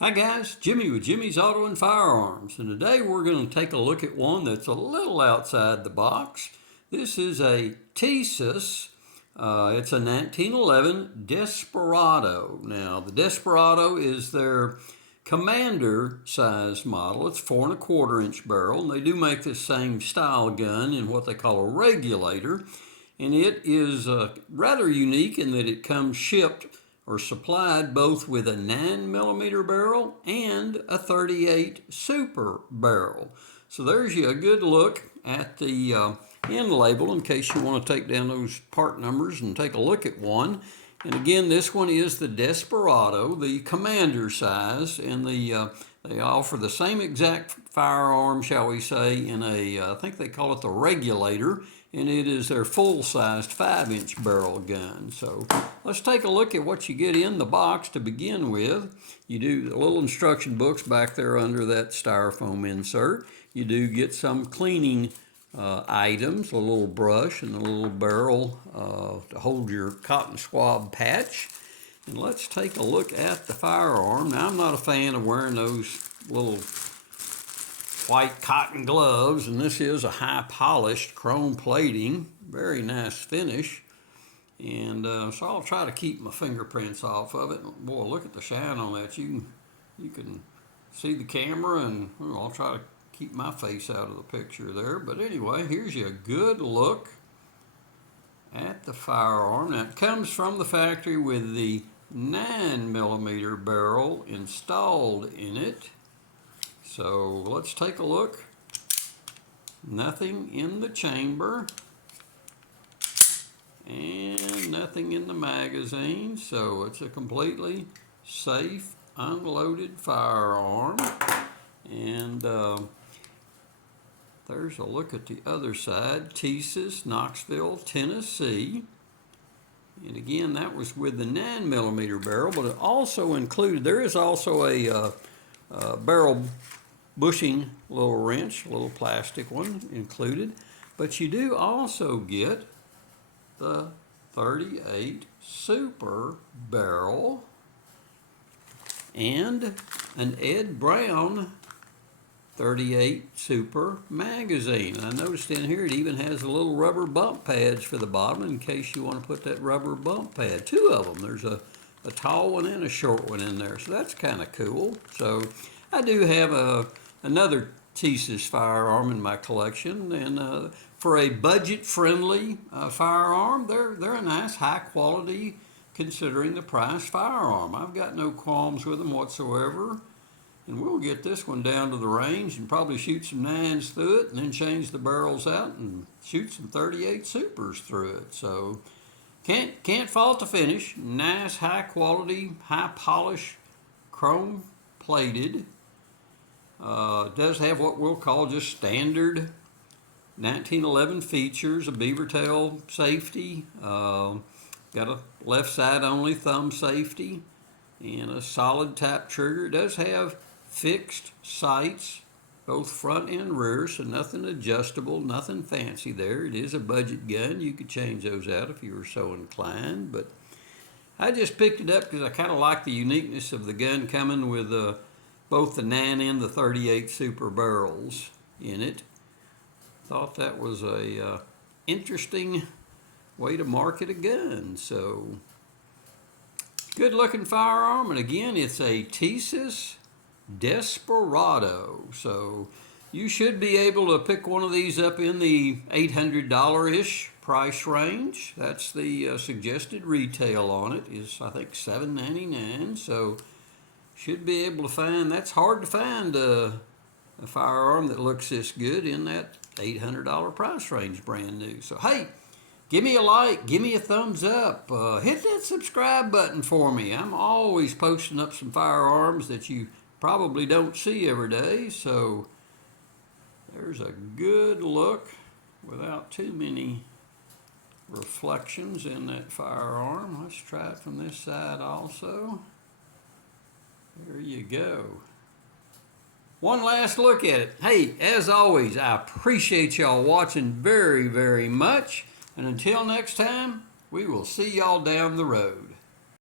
Hi guys, Jimmy with Jimmy's Auto and Firearms, and today we're going to take a look at one that's a little outside the box. This is a Tisas. It's a 1911 Desperado. Now the Desperado is their commander size model. It's 4¼ inch barrel, and they do make this same style gun in what they call a regulator, and it is rather unique in that it comes shipped or supplied both with a 9mm barrel and a 38 Super barrel. So there's you a good look at the end label in case you want to take down those part numbers and take a look at one. And again, this one is the Desperado, the commander size, and they offer the same exact firearm, shall we say, in I think they call it the regulator, and it is their full-sized 5-inch barrel gun. So let's take a look at what you get in the box to begin with. You do the little instruction books back there under that styrofoam insert. You do get some cleaning items, a little brush and a little barrel to hold your cotton swab patch. And let's take a look at the firearm. Now, I'm not a fan of wearing those little white cotton gloves, and this is a high polished chrome plating, very nice finish. And so I'll try to keep my fingerprints off of it. Boy, look at the shine on that. You can see the camera, and I'll try to keep my face out of the picture there. But anyway, here's you a good look at the firearm. Now, it comes from the factory with the 9mm barrel installed in it. So let's take a look. Nothing in the chamber and nothing in the magazine, so it's a completely safe, unloaded firearm. And there's a look at the other side. Tisas, Knoxville, Tennessee. And again, that was with the 9mm barrel, but it also included, there is also a barrel bushing little wrench, a little plastic one included. But you do also get the 38 Super barrel and an Ed Brown 38 Super magazine. I noticed in here it even has the little rubber bump pads for the bottom in case you want to put that rubber bump pad. Two of them. There's a tall one and a short one in there, so that's kind of cool. So I do have another Tisas firearm in my collection, and for a budget-friendly firearm, they're a nice, high-quality, considering the price, firearm. I've got no qualms with them whatsoever, and we'll get this one down to the range and probably shoot some 9s through it, and then change the barrels out and shoot some 38 Supers through it. So can't fault the finish. Nice, high-quality, high-polish, chrome-plated. Does have what we'll call just standard 1911 features, a beaver tail safety, got a left side only thumb safety, and a solid tap trigger. It does have fixed sights, both front and rear, so nothing adjustable, nothing fancy there. It is a budget gun. You could change those out if you were so inclined, but I just picked it up because I kind of like the uniqueness of the gun coming with both the 9 and the 38 Super barrels in it. Thought that was a interesting way to market a gun. So good looking firearm, and again, it's a Tisas Desperado. So you should be able to pick one of these up in the $800-ish price range. That's the suggested retail on it is, I think, $7.99. So should be able to find, that's hard to find a firearm that looks this good in that $800 price range, brand new. So hey, give me a like, give me a thumbs up, hit that subscribe button for me. I'm always posting up some firearms that you probably don't see every day. So there's a good look without too many reflections in that firearm. Let's try it from this side also. There you go. One last look at it. Hey, as always, I appreciate y'all watching very, very much. And until next time, we will see y'all down the road.